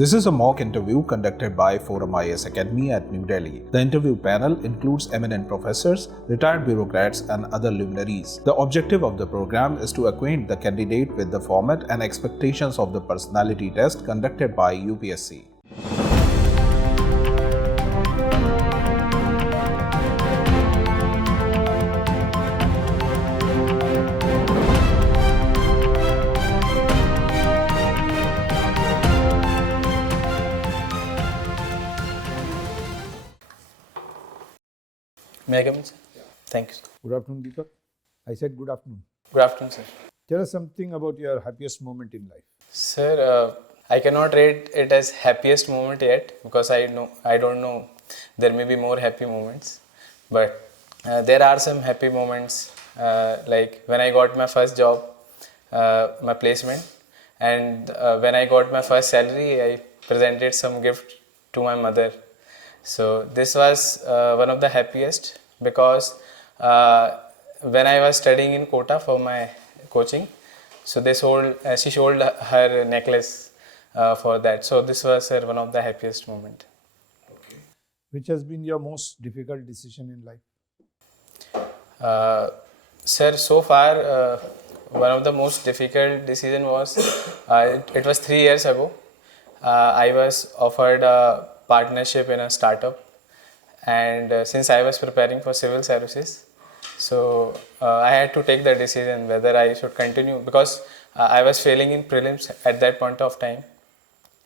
This is a mock interview conducted by ForumIAS Academy at New Delhi. The interview panel includes eminent professors, retired bureaucrats, and other luminaries. The objective of the program is to acquaint the candidate with the format and expectations of the personality test conducted by UPSC. May I come in, sir? Yeah. Thank you, sir. Good afternoon, Deepak. I said good afternoon. Good afternoon, sir. Tell us something about your happiest moment in life. Sir, I cannot rate it as happiest moment yet because I don't know. There may be more happy moments, but there are some happy moments. Like when I got my first job, my placement, and when I got my first salary, I presented some gift to my mother. So this was one of the happiest because when I was studying in Kota for my coaching, so she sold her necklace for that. So this was one of the happiest moment. Okay. Which has been your most difficult decision in life? Sir, so far one of the most difficult decision was it was 3 years ago. I was offered a partnership in a startup, and since I was preparing for civil services, so I had to take the decision whether I should continue because I was failing in prelims at that point of time,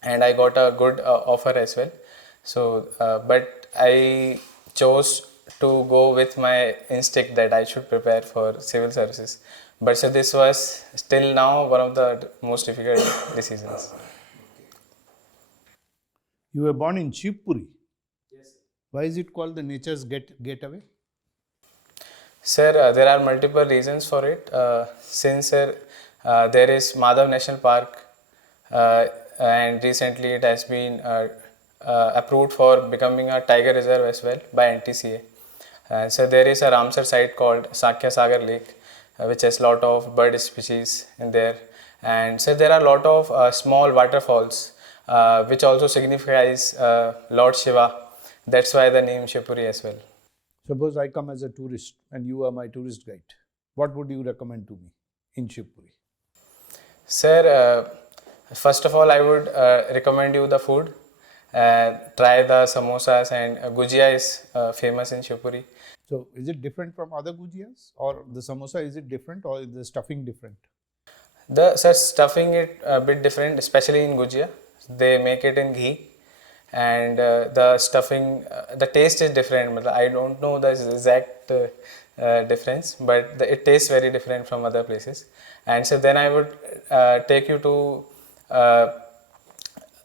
and I got a good offer as well. So but I chose to go with my instinct that I should prepare for civil services. But so this was still now one of the most difficult decisions. You were born in Shivpuri. Yes. Why is it called the nature's getaway? Sir, there are multiple reasons for it. Since there is Madhav National Park, and recently it has been approved for becoming a tiger reserve as well by NTCA. So there is a Ramsar site called Sakya Sagar Lake, which has lot of bird species in there, and so there are a lot of small waterfalls, which also signifies Lord Shiva. That's why the name Shivpuri as well. Suppose I come as a tourist and you are my tourist guide. What would you recommend to me in Shivpuri? Sir, first of all, I would recommend you the food. Try the samosas, and gujia is famous in Shivpuri. So is it different from other gujiyas, or the samosa, is it different, or is the stuffing different? The stuffing it a bit different, especially in gujia. They make it in ghee, and the stuffing, the taste is different. I don't know the exact difference, but it tastes very different from other places. And so then I would take you to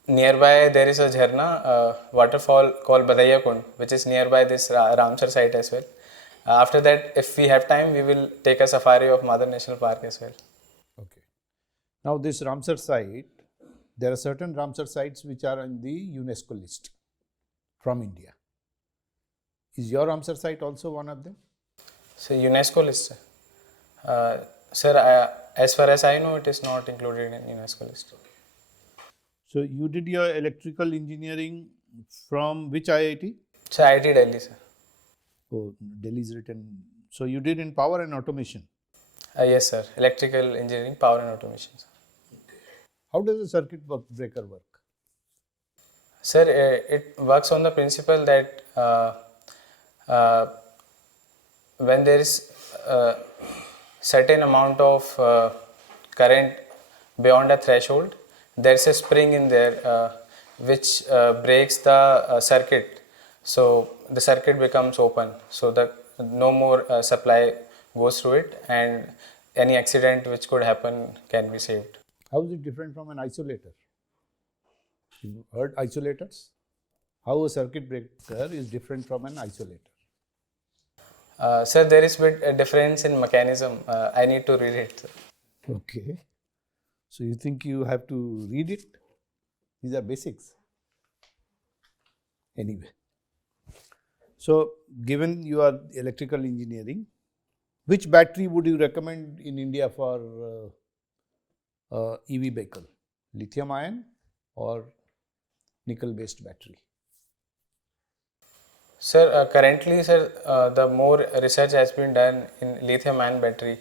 nearby. There is a jharna waterfall called Badaiya Kund, which is nearby this Ramsar site as well. After that, if we have time, we will take a safari of Madhav National Park as well. Okay. Now this Ramsar site, there are certain Ramsar sites which are on the UNESCO list from India. Is your Ramsar site also one of them? So UNESCO list, sir, as far as I know, it is not included in UNESCO list. So you did your electrical engineering from which IIT? So IIT Delhi, sir. Oh, Delhi is written. So you did in power and automation? Yes, sir. Electrical engineering, power and automation, sir. How does a circuit breaker work? Sir, it works on the principle that when there is a certain amount of current beyond a threshold, there is a spring in there which breaks the circuit. So the circuit becomes open, so that no more supply goes through it, and any accident which could happen can be saved. How is it different from an isolator? You heard isolators? How a circuit breaker is different from an isolator? Sir, there is a difference in mechanism. I need to read it, sir. Okay. So you think you have to read it? These are basics. Anyway. So given you are electrical engineering, which battery would you recommend in India for EV vehicle? Lithium ion or nickel-based battery? Sir, currently, sir, the more research has been done in lithium-ion battery,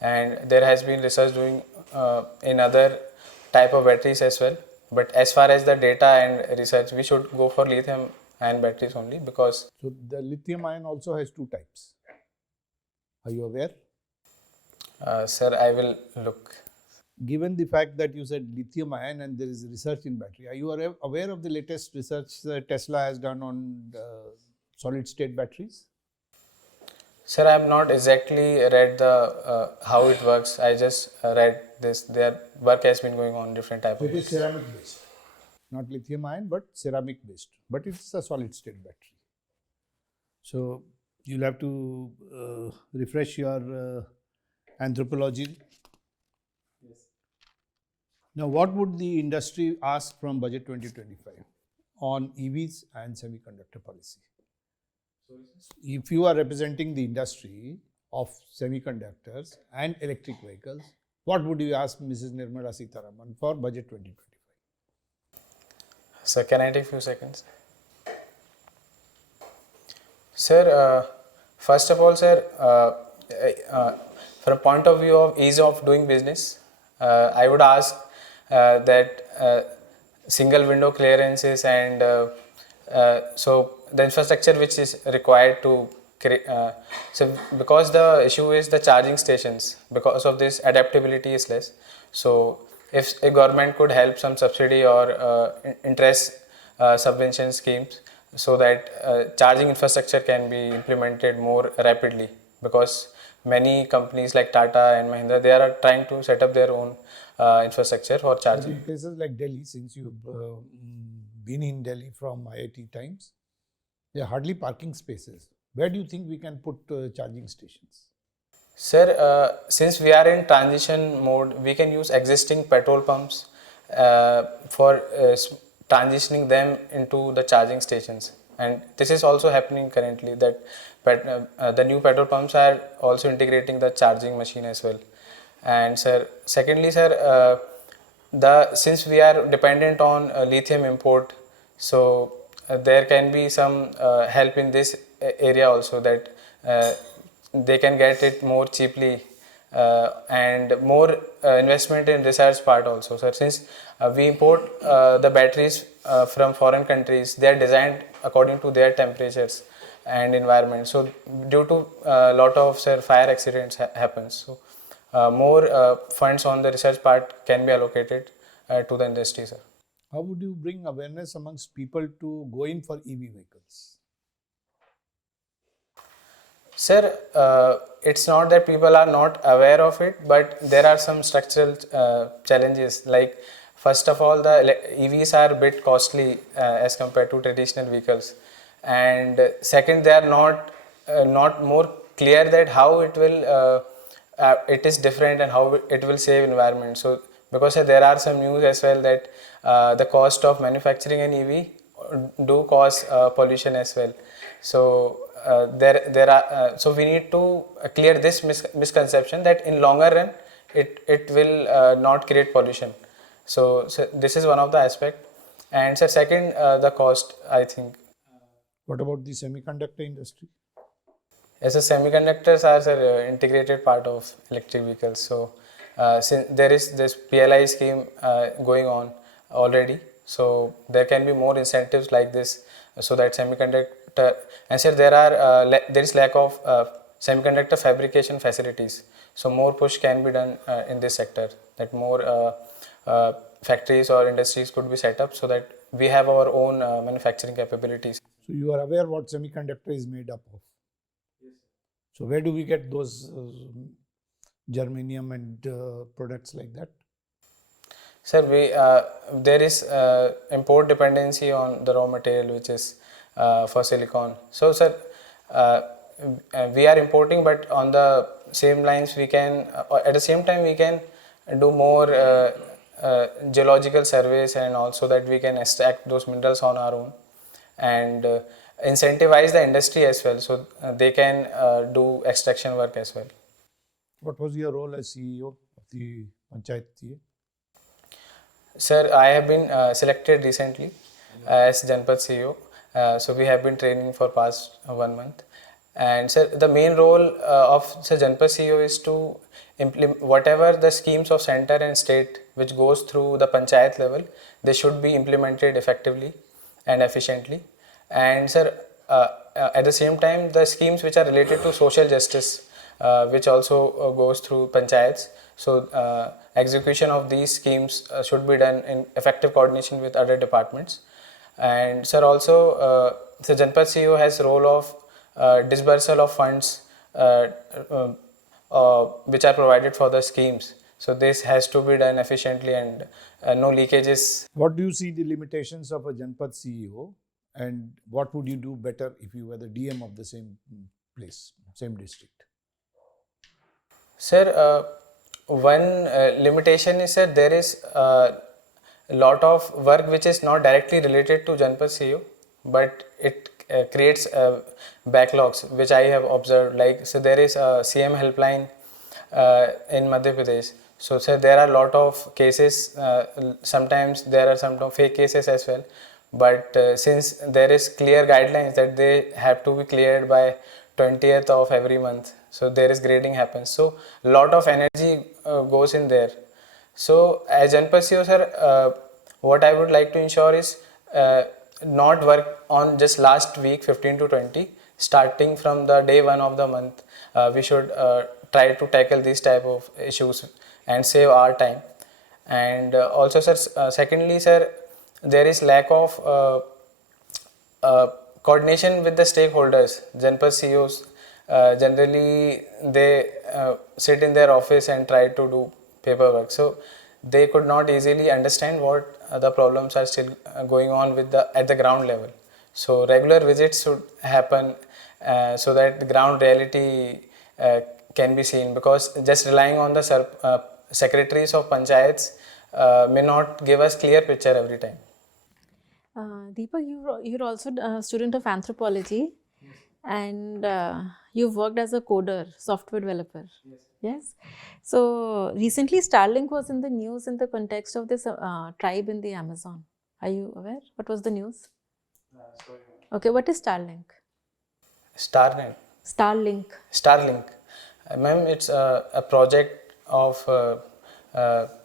and there has been research doing in other type of batteries as well. But as far as the data and research, we should go for lithium-ion batteries only because. So the lithium-ion also has two types. Are you aware? Sir, I will look. Given the fact that you said lithium-ion and there is research in battery, are you aware of the latest research Tesla has done on solid-state batteries? Sir, I have not exactly read the how it works. I just read this. Their work has been going on different type So of. it is ceramic-based, not lithium-ion, but ceramic-based. But it's a solid-state battery. So you'll have to refresh your anthropology. Yes. Now, what would the industry ask from Budget 2025 on EVs and semiconductor policy? If you are representing the industry of semiconductors and electric vehicles, what would you ask Mrs. Nirmala Sitharaman for Budget 2025? Sir, can I take few seconds? Sir, first of all, sir, from a point of view of ease of doing business, I would ask that single window clearances and so the infrastructure which is required to create. So because the issue is the charging stations, because of this adaptability is less. So if a government could help some subsidy or interest subvention schemes so that charging infrastructure can be implemented more rapidly, because many companies like Tata and Mahindra, they are trying to set up their own infrastructure for charging. In places like Delhi, since you've been in Delhi from IIT times, there are hardly parking spaces. Where do you think we can put charging stations? Sir, since we are in transition mode, we can use existing petrol pumps for transitioning them into the charging stations. And this is also happening currently, that the new petrol pumps are also integrating the charging machine as well. And sir, secondly, sir, since we are dependent on lithium import, so there can be some help in this area also, that they can get it more cheaply and more investment in research part also. So since we import the batteries from foreign countries, they are designed according to their temperatures and environment. So due to a lot of fire accidents happens. So more funds on the research part can be allocated to the industry, sir. How would you bring awareness amongst people to go in for EV vehicles? Sir, it's not that people are not aware of it, but there are some structural challenges. Like, first of all, the EVs are a bit costly as compared to traditional vehicles, and second, they are not more clear that how it will it is different and how it will save environment. So because there are some news as well that the cost of manufacturing an EV do cause pollution as well. So so we need to clear this misconception that in longer run it will not create pollution. So this is one of the aspect. And so second, the cost, I think. What about the semiconductor industry? As a semiconductors are integrated part of electric vehicles. So since there is this PLI scheme going on already, so there can be more incentives like this, so that semiconductor, and sir, there is lack of semiconductor fabrication facilities. So more push can be done in this sector, that more factories or industries could be set up so that we have our own manufacturing capabilities. So you are aware what semiconductor is made up of? Yes. So where do we get those germanium and products like that? Sir, there is import dependency on the raw material, which is for silicon. So sir, we are importing, but on the same lines we can at the same time we can do more geological surveys, and also that we can extract those minerals on our own, and incentivize the industry as well, so they can do extraction work as well. What was your role as CEO of the Panchayat? Sir, I have been selected recently as Janpad CEO. So we have been training for past 1 month. And sir, the main role of sir Janpad CEO is to implement whatever the schemes of center and state which goes through the Panchayat level, they should be implemented effectively and efficiently. And sir, at the same time, the schemes which are related to social justice, which also goes through panchayats. So execution of these schemes should be done in effective coordination with other departments. And sir, also the Janpad CEO has role of disbursal of funds which are provided for the schemes. So this has to be done efficiently and no leakages. What do you see the limitations of a Janpad CEO, and what would you do better if you were the DM of the same place, same district? Sir, one limitation is that there is a lot of work which is not directly related to Janpad CEO, but it creates backlogs, which I have observed. Like, so there is a CM helpline in Madhya Pradesh. So, sir, there are a lot of cases. Sometimes there are some fake cases as well. But since there is clear guidelines that they have to be cleared by 20th of every month, so there is grading happens. So lot of energy goes in there. So as Janpad CEO, sir, what I would like to ensure is not work on just last week 15 to 20. Starting from the day 1 of the month, we should try to tackle these type of issues and save our time. And also, sir, secondly, sir, there is lack of coordination with the stakeholders. Janpad CEOs generally they sit in their office and try to do paperwork, so they could not easily understand what the problems are still going on with the at the ground level. So regular visits should happen so that the ground reality can be seen, because just relying on the secretaries of panchayats may not give us clear picture every time. Deepak, you're also a student of anthropology, and you've worked as a coder, software developer. Yes. So recently, Starlink was in the news in the context of this tribe in the Amazon. Are you aware? What was the news? Okay, what is Starlink? Starnet. Starlink. Starlink. Ma'am, it's a project of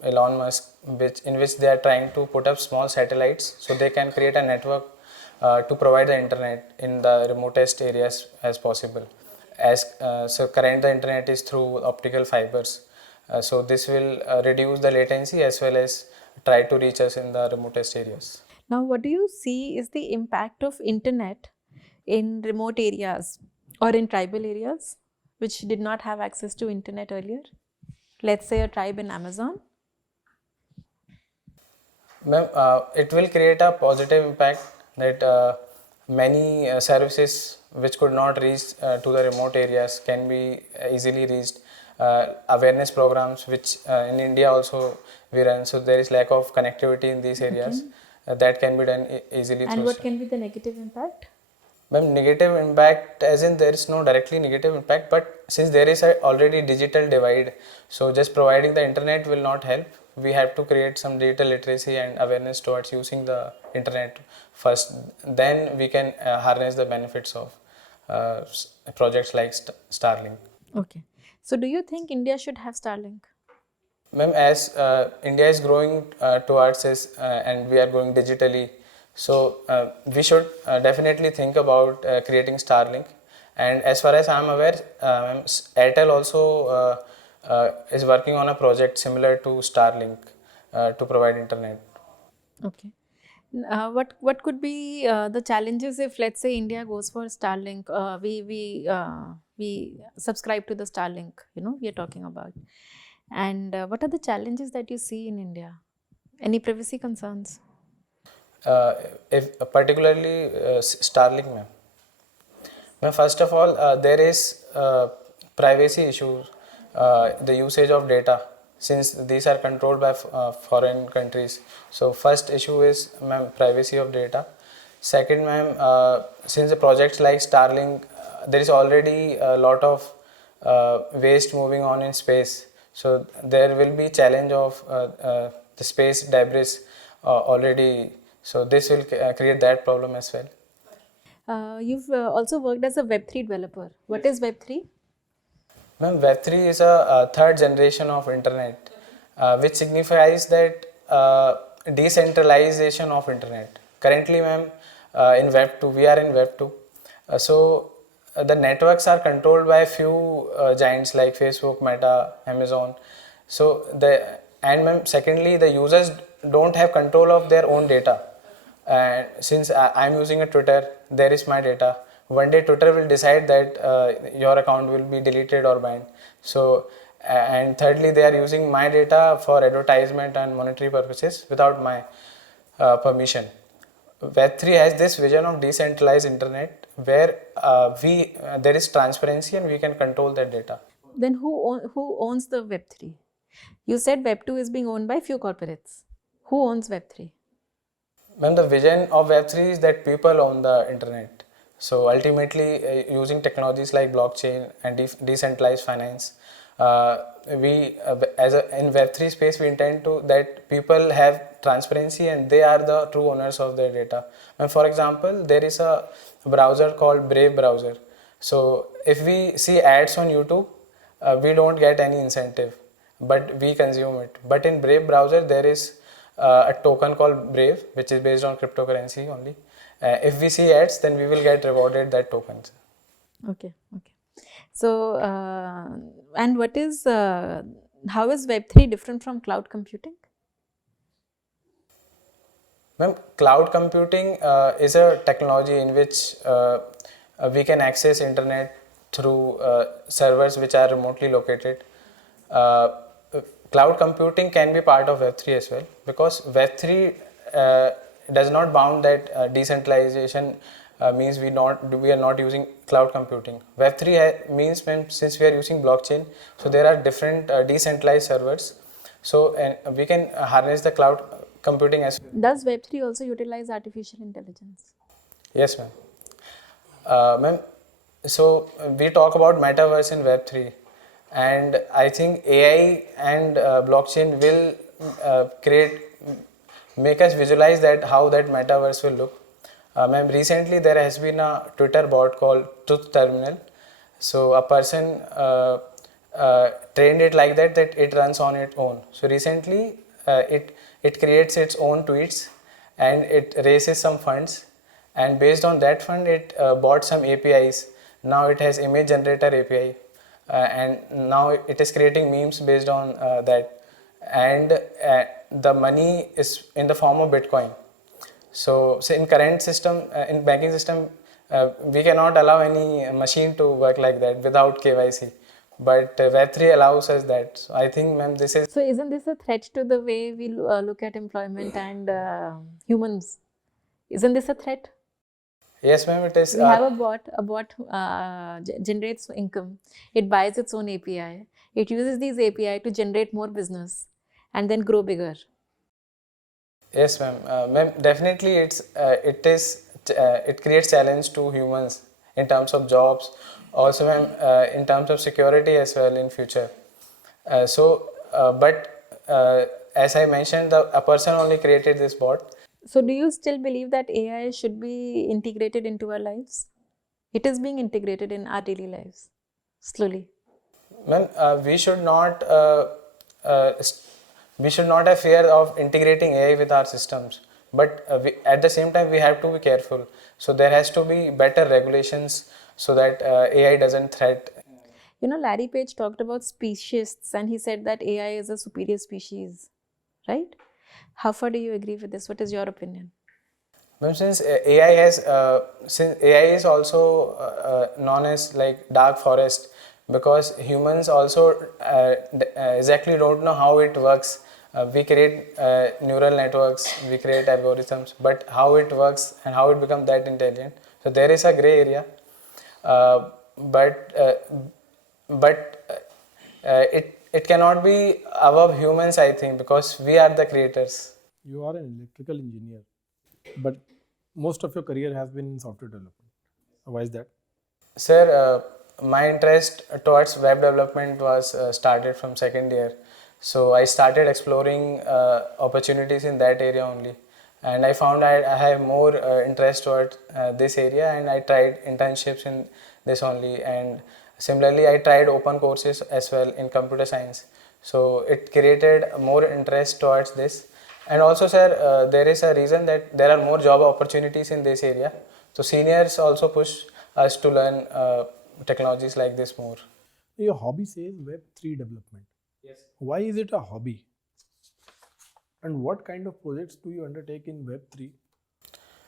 Elon Musk, in which they are trying to put up small satellites so they can create a network to provide the internet in the remotest areas as possible. As so current the internet is through optical fibers, so this will reduce the latency as well as try to reach us in the remotest areas. Now, what do you see is the impact of internet in remote areas or in tribal areas which did not have access to internet earlier? Let's say a tribe in Amazon. Ma'am, it will create a positive impact that many services which could not reach to the remote areas can be easily reached. Awareness programs which in India also we run, so there is lack of connectivity in these areas. That can be done easily. And what can be the negative impact? Ma'am, negative impact as in there is no directly negative impact, but since there is a already digital divide, so just providing the internet will not help. We have to create some digital literacy and awareness towards using the internet first. Then we can harness the benefits of projects like Starlink. Okay. So do you think India should have Starlink? Ma'am, as India is growing towards this and we are going digitally, so we should definitely think about creating Starlink. And as far as I am aware, Airtel also is working on a project similar to Starlink to provide internet. Okay. What could be the challenges if, let's say, India goes for Starlink? We subscribe to the Starlink, we are talking about. And what are the challenges that you see in India? Any privacy concerns? If particularly Starlink, ma'am. First of all, there is privacy issues, the usage of data, since these are controlled by foreign countries. So first issue is, ma'am, privacy of data. Second, ma'am, since the projects like Starlink, there is already a lot of waste moving on in space. So there will be challenge of the space debris already. So this will create that problem as well. You've also worked as a Web3 developer. What is Web3? Ma'am, Web3 is a third generation of internet, which signifies that decentralization of internet. Currently, ma'am, in Web2, we are in Web2. The networks are controlled by a few giants like Facebook, Meta, Amazon. Ma'am, secondly, the users don't have control of their own data. And since I'm using a Twitter, there is my data. One day Twitter will decide that your account will be deleted or banned. And thirdly, they are using my data for advertisement and monetary purposes without my permission. Web3 has this vision of decentralized internet where there is transparency and we can control that data. Then who owns the Web3? You said Web2 is being owned by few corporates. Who owns Web3? Ma'am, the vision of Web3 is that people own the internet. So ultimately, using technologies like blockchain and decentralized finance, in Web3 space, we intend to that people have transparency and they are the true owners of their data. And for example, there is a browser called Brave browser. So if we see ads on YouTube, we don't get any incentive, but we consume it. But in Brave browser, there is a token called Brave, which is based on cryptocurrency only. If we see ads, then we will get rewarded that tokens. Okay. So, and how is Web3 different from cloud computing? Ma'am, cloud computing is a technology in which we can access internet through servers which are remotely located. Cloud computing can be part of Web3 as well, because Web3 does not bound that decentralization means we are not using cloud computing. Web3 means since we are using blockchain, so there are different decentralized servers. And we can harness the cloud computing as well. Does Web3 also utilize artificial intelligence? Yes, ma'am. Ma'am, so we talk about metaverse in Web3, and I think AI and blockchain will make us visualize that how that metaverse will look. Ma'am, recently there has been a Twitter bot called Truth Terminal. So a person trained it like that it runs on its own. So recently it creates its own tweets and it raises some funds, and based on that fund it bought some APIs. Now it has image generator API, and now it is creating memes based on that, and the money is in the form of Bitcoin. So in current system, in banking system, we cannot allow any machine to work like that without KYC. But Web3 allows us that. So I think, ma'am, this is... So isn't this a threat to the way we look at employment and humans? Isn't this a threat? Yes, ma'am, it is. We have a bot generates income. It buys its own API. It uses these API to generate more business and then grow bigger. Yes, ma'am. Ma'am, definitely it creates challenge to humans in terms of jobs. Also, ma'am, in terms of security as well in future. As I mentioned, a person only created this bot. So do you still believe that AI should be integrated into our lives? It is being integrated in our daily lives, slowly. Ma'am, we should not have fear of integrating AI with our systems. But at the same time, we have to be careful. So there has to be better regulations so that AI doesn't threat. You know, Larry Page talked about speciesists and he said that AI is a superior species, right? How far do you agree with this? What is your opinion? Ma'am, since AI is also known as like dark forest, because humans also exactly don't know how it works. We create neural networks, we create algorithms, but how it works and how it becomes that intelligent. So there is a gray area, it cannot be above humans, I think, because we are the creators. You are an electrical engineer, but most of your career has been in software development. Why is that? Sir, my interest towards web development was started from second year. So I started exploring opportunities in that area only. and I found I have more interest towards this area, and I tried internships in this only. And similarly, I tried open courses as well in computer science, so it created more interest towards this. And also, sir, there is a reason that there are more job opportunities in this area, so seniors also push us to learn technologies like this more. Your hobby says Web3 development. Yes. Why is it a hobby? And what kind of projects do you undertake in Web3?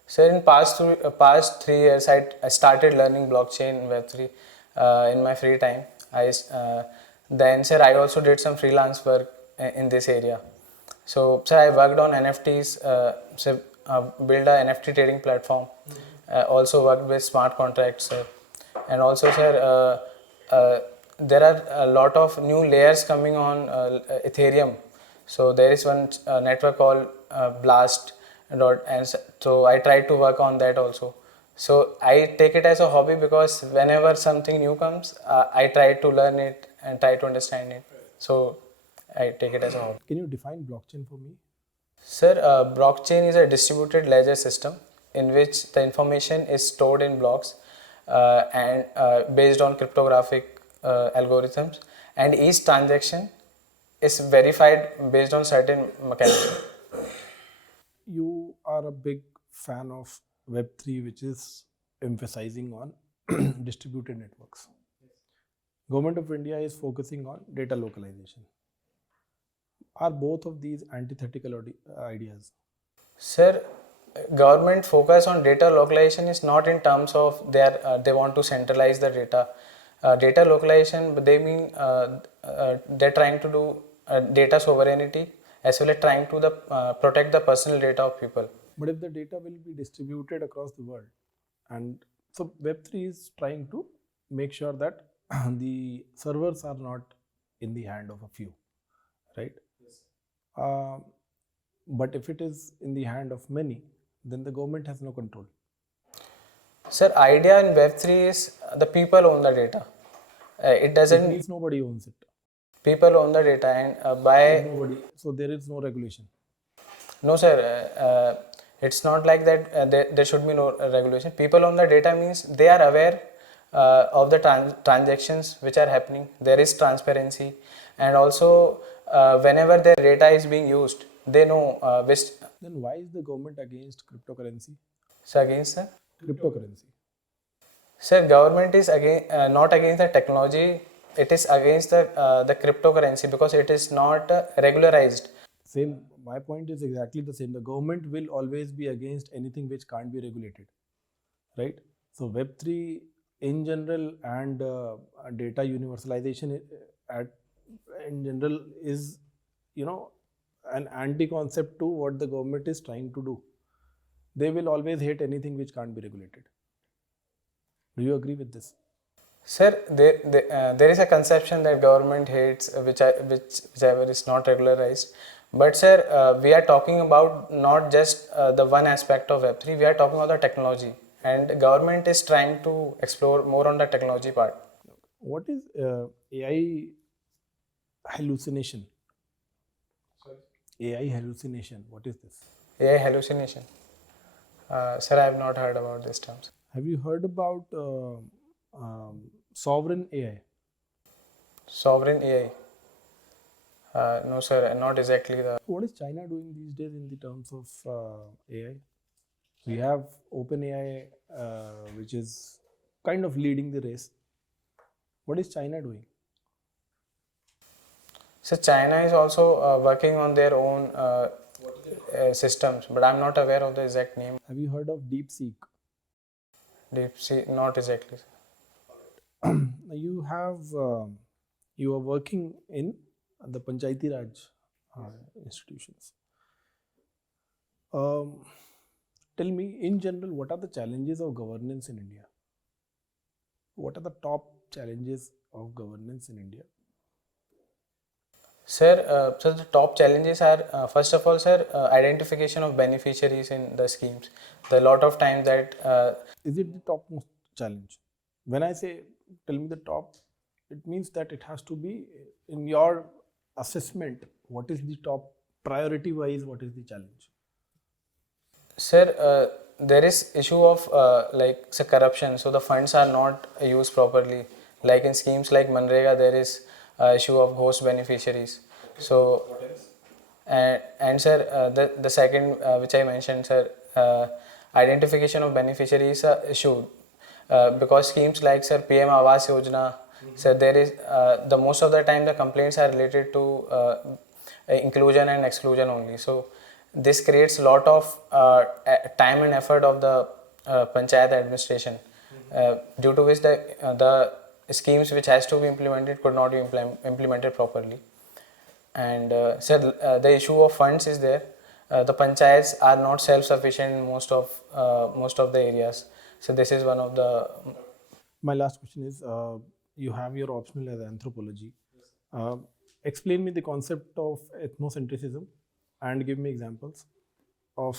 So in past 3 years, I started learning blockchain in Web3 in my free time. Then sir, I also did some freelance work in this area. So sir, I worked on NFTs, build a NFT trading platform. Also worked with smart contracts, and also sir, there are a lot of new layers coming on Ethereum. So there is one network called Blast, and so I try to work on that also. So I take it as a hobby because whenever something new comes, I try to learn it and try to understand it. So I take it as a hobby. Can you define blockchain for me? Sir, blockchain is a distributed ledger system in which the information is stored in blocks and based on cryptographic algorithms, and each transaction is verified based on certain mechanism. You are a big fan of Web3, which is emphasizing on distributed networks. Government of India is focusing on data localization. Are both of these antithetical ideas? Sir, government focus on data localization is not in terms of they want to centralize the data. Data localization, they mean they're trying to do data sovereignty as well as trying to protect the personal data of people. But if the data will be distributed across the world, and so Web3 is trying to make sure that the servers are not in the hand of a few, right? Yes. But if it is in the hand of many, then the government has no control. Sir, idea in Web3 is the people own the data. It doesn't. It means nobody owns it. People own the data, and by nobody. So there is no regulation. No, sir. It's not like that. There should be no regulation. People own the data means they are aware of the transactions which are happening. There is transparency, and also whenever their data is being used, they know which. Then why is the government against cryptocurrency? So against the cryptocurrency. Sir, government is not against the technology. It is against the cryptocurrency because it is not regularized. Same. My point is exactly the same. The government will always be against anything which can't be regulated, right? So Web3 in general and data universalization in general is, an anti-concept to what the government is trying to do. They will always hate anything which can't be regulated. Do you agree with this? Sir, there is a conception that government hates whichever is not regularized. But sir, we are talking about not just the one aspect of Web3, we are talking about the technology, and government is trying to explore more on the technology part. What is AI hallucination? Sorry? AI hallucination, what is this? AI hallucination? Sir, I have not heard about these terms. Have you heard about sovereign AI? Sovereign AI? No, sir, not exactly the. What is China doing these days in the terms of AI? We have OpenAI, which is kind of leading the race. What is China doing? So China is also working on their own systems, but I'm not aware of the exact name. Have you heard of DeepSeek? DeepSeek, not exactly. You are working in the Panchayat Raj institutions. Tell me, in general, what are the challenges of governance in India? What are the top challenges of governance in India? Sir, so the top challenges are, first of all, sir, identification of beneficiaries in the schemes. There are a lot of times that... Is it the topmost challenge? When I say, tell me the top, it means that it has to be in your assessment. What is the top priority wise? What is the challenge? Sir, there is issue of like say corruption, so the funds are not used properly. Like in schemes like Manrega, there is issue of ghost beneficiaries. So, and sir, the second which I mentioned, sir, identification of beneficiaries issue because schemes like sir PM Awas Yojana, sir, there is the most of the time the complaints are related to inclusion and exclusion only. So this creates a lot of time and effort of the Panchayat administration, due to which the schemes which has to be implemented could not be implemented properly. And sir, the issue of funds is there. The panchayats are not self-sufficient in most of the areas. So this is one of the. My last question is, you have your optional as anthropology. Explain me the concept of ethnocentrism and give me examples of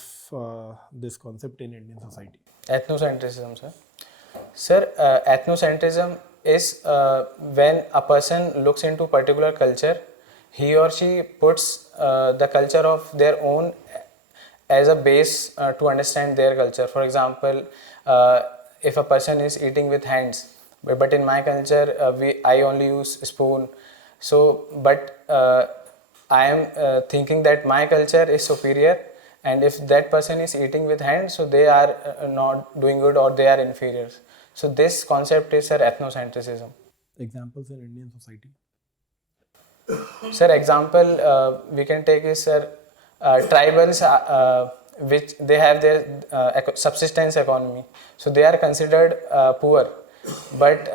this concept in Indian society. Ethnocentrism, sir. Sir, ethnocentrism is when a person looks into particular culture, he or she puts the culture of their own as a base to understand their culture. For example, if a person is eating with hands, but in my culture, I only use spoon. So, but I am thinking that my culture is superior, and if that person is eating with hands, so they are not doing good or they are inferior. So this concept is sir ethnocentrism. Examples in Indian society. Sir, example we can take is sir tribals which they have their subsistence economy, so they are considered poor, but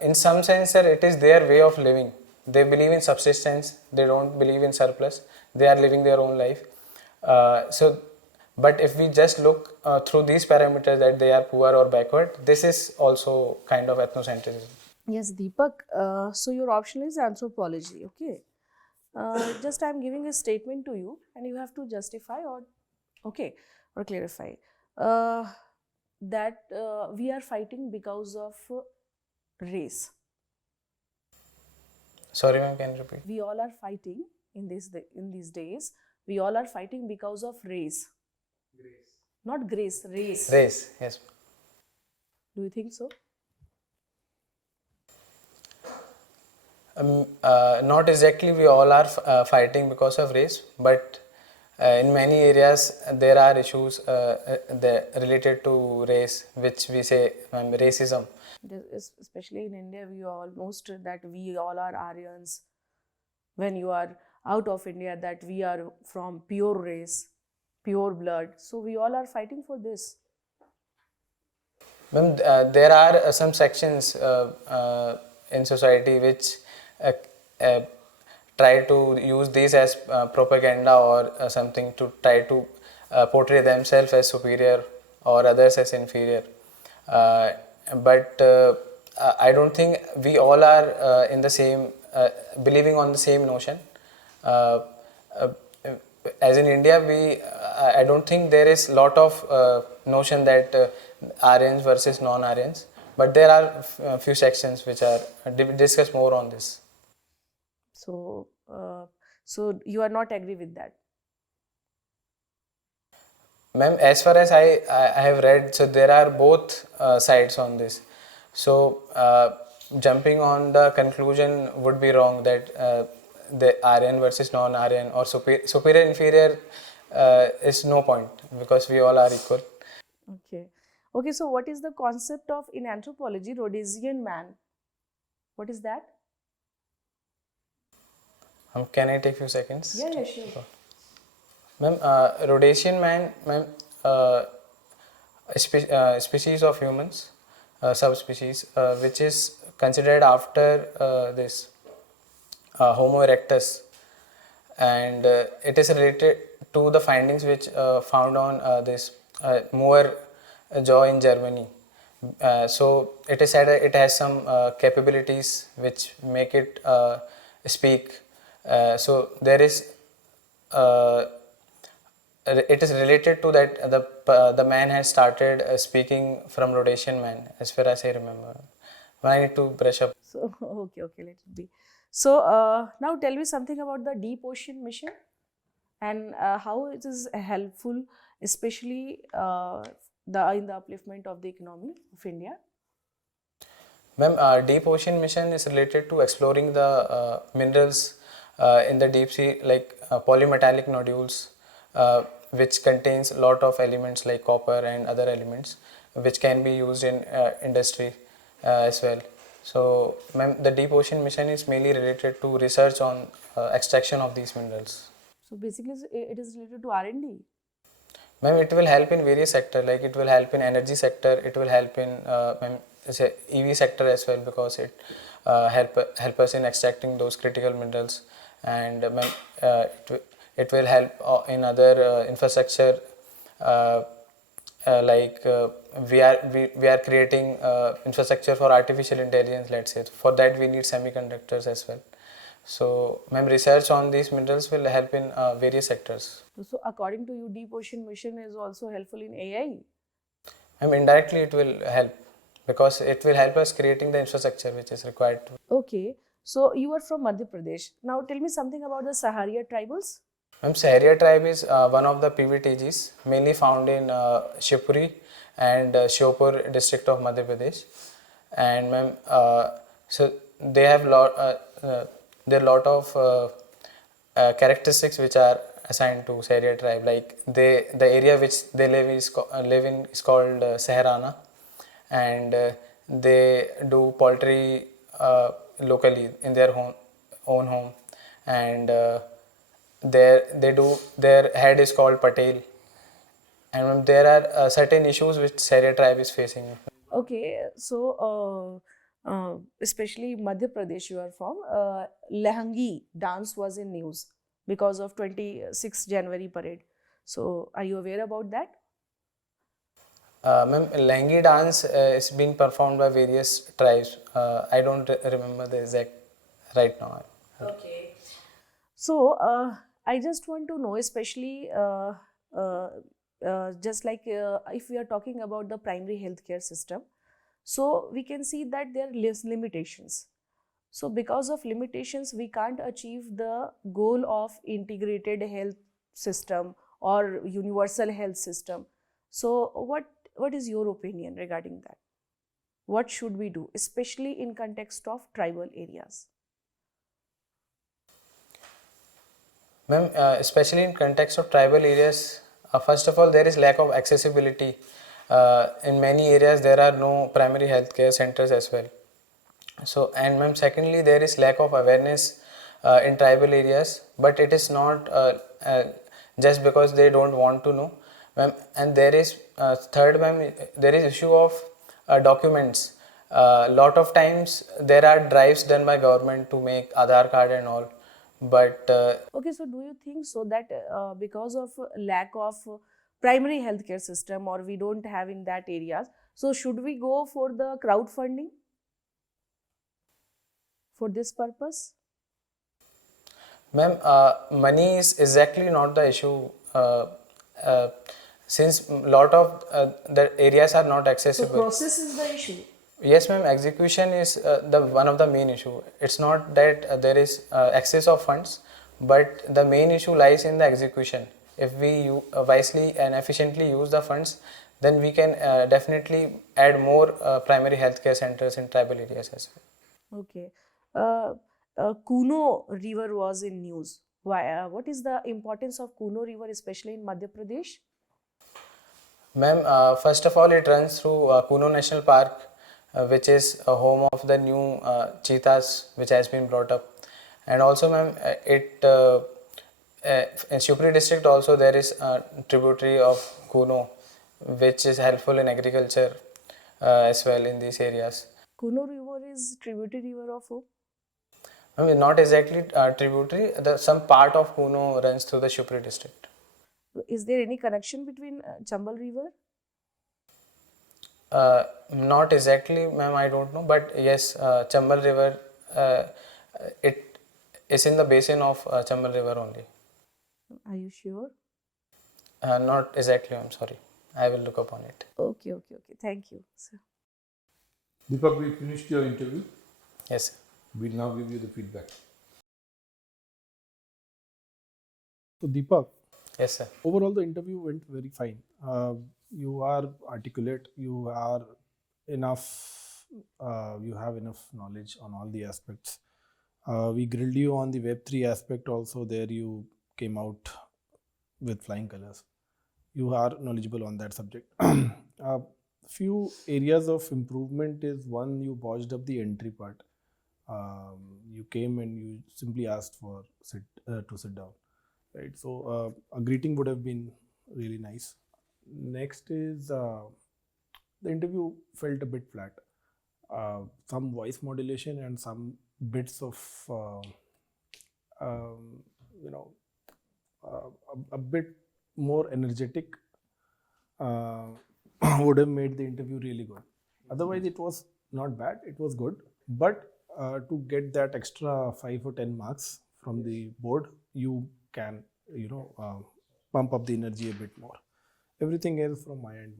in some sense sir it is their way of living. They believe in subsistence, they don't believe in surplus, they are living their own life. So but if we just look through these parameters that they are poor or backward, this is also kind of ethnocentrism. Yes, Deepak. So your option is anthropology. Okay. Just I'm giving a statement to you, and you have to justify or clarify that we are fighting because of race. Sorry ma'am, can you repeat? We all are fighting in these days. We all are fighting because of race. Not grace, race. Race, yes. Do you think so? Not exactly we all are fighting because of race, but in many areas there are issues related to race, which we say racism. Especially in India, we almost that we all are Aryans. When you are out of India, that we are from pure race, pure blood. So we all are fighting for this. Ma'am, there are some sections in society which try to use this as propaganda or something to try to portray themselves as superior or others as inferior. But I don't think we all are in the same, believing on the same notion. As in India, I don't think there is lot of notion that Aryans versus non-Aryans, but there are few sections which are discuss more on this. So, so you are not agree with that? Ma'am, as far as I have read, so there are both sides on this. So jumping on the conclusion would be wrong that the Aryan versus non-Aryan or superior inferior is no point, because we all are equal. Okay, so what is the concept of, in anthropology, Rhodesian man? What is that? Can I take few seconds? Yeah, sure. Ma'am, Rhodesian man, ma'am, species of humans, subspecies, which is considered after this Homo erectus, and it is related to the findings which found on this Moor jaw in Germany. So it is said that it has some capabilities which make it speak. So there is it is related to that the man has started speaking from Rhodesian man, as far as I remember. But I need to brush up. So okay, let it be. So now tell me something about the deep ocean mission. and how it is helpful, especially in the upliftment of the economy of India? Ma'am, Deep Ocean mission is related to exploring the minerals in the deep sea, like polymetallic nodules, which contains a lot of elements like copper and other elements, which can be used in industry as well. So, ma'am, the Deep Ocean mission is mainly related to research on extraction of these minerals. So basically, it is related to R&D. Ma'am, it will help in various sector, like it will help in energy sector, it will help in say EV sector as well, because it help us in extracting those critical minerals, and ma'am, it will help in other infrastructure, uh, like we are creating infrastructure for artificial intelligence, let's say. For that we need semiconductors as well. So ma'am, research on these minerals will help in various sectors. So according to you, Deep Ocean mission is also helpful in AI? Indirectly it will help, because it will help us creating the infrastructure which is required to. Okay. So you are from Madhya Pradesh. Now tell me something about the Saharia tribals. Saharia tribe is one of the PVTGs mainly found in Shivpuri and Shivpur district of Madhya Pradesh, and so they have there are lot of characteristics which are assigned to Saharia tribe. Like the area which they live in is called Saharana, and they do poultry locally in their own home, and their head is called Patel, and there are certain issues which Saharia tribe is facing. Okay. So especially Madhya Pradesh you are from, Lehangi dance was in news because of 26 January parade. So are you aware about that? Ma'am, Langi dance is being performed by various tribes. I don't remember the exact right now. Okay. So I just want to know, especially uh, just like if we are talking about the primary healthcare system, so we can see that there are limitations. So because of limitations, we can't achieve the goal of integrated health system or universal health system. So what is your opinion regarding that? What should we do, especially in context of tribal areas? Ma'am, especially in context of tribal areas, first of all, there is lack of accessibility. In many areas, there are no primary healthcare centers as well. So, and ma'am, secondly, there is lack of awareness in tribal areas, but it is not just because they don't want to know, ma'am. And there is third, ma'am, there is issue of documents. Lot of times there are drives done by government to make Aadhaar card and all, but Okay, so do you think so that because of lack of primary healthcare system or we don't have in that areas, so should we go for the crowdfunding for this purpose? ma'am, money is exactly not the issue, uh, since lot of the areas are not So accessible. process is the issue. Yes, ma'am. Execution is the one of the main issue. It's not that there is excess of funds, but the main issue lies in the execution. If we wisely and efficiently use the funds, then we can definitely add more primary healthcare centers in tribal areas as well. Okay. Uh, Kuno River was in news. Why? What is the importance of Kuno River, especially in Madhya Pradesh? Ma'am, first of all, it runs through Kuno National Park, which is a home of the new cheetahs, which has been brought up. And also, ma'am, in Shivpuri district also there is a tributary of Kuno, which is helpful in agriculture as well in these areas. Kuno River is tributary river of who? I mean, not exactly tributary, some part of Kuno runs through the Shivpuri district. Is there any connection between Chambal River? Not exactly, ma'am, I don't know, but yes, Chambal River, it is in the basin of Chambal River only. Are you sure? Not exactly, I'm sorry. I will look upon it. Okay, okay, okay. Thank you, sir. Deepak, we finished your interview. Yes. We'll now give you the feedback. So Deepak, Yes, sir. overall the interview went very fine. You are articulate, you are enough, you have enough knowledge on all the aspects. We grilled you on the Web3 aspect also. There you came out with flying colors. You are knowledgeable on that subject. Few areas of improvement is one, you botched up the entry part. You came and you simply asked for to sit down, right? So a greeting would have been really nice. Next is the interview felt a bit flat. Some voice modulation and some bits of you know a bit more energetic would have made the interview really good. Otherwise, it was not bad. It was good, but to get that extra 5 or 10 marks from the board, you can pump up the energy a bit more. Everything else from my end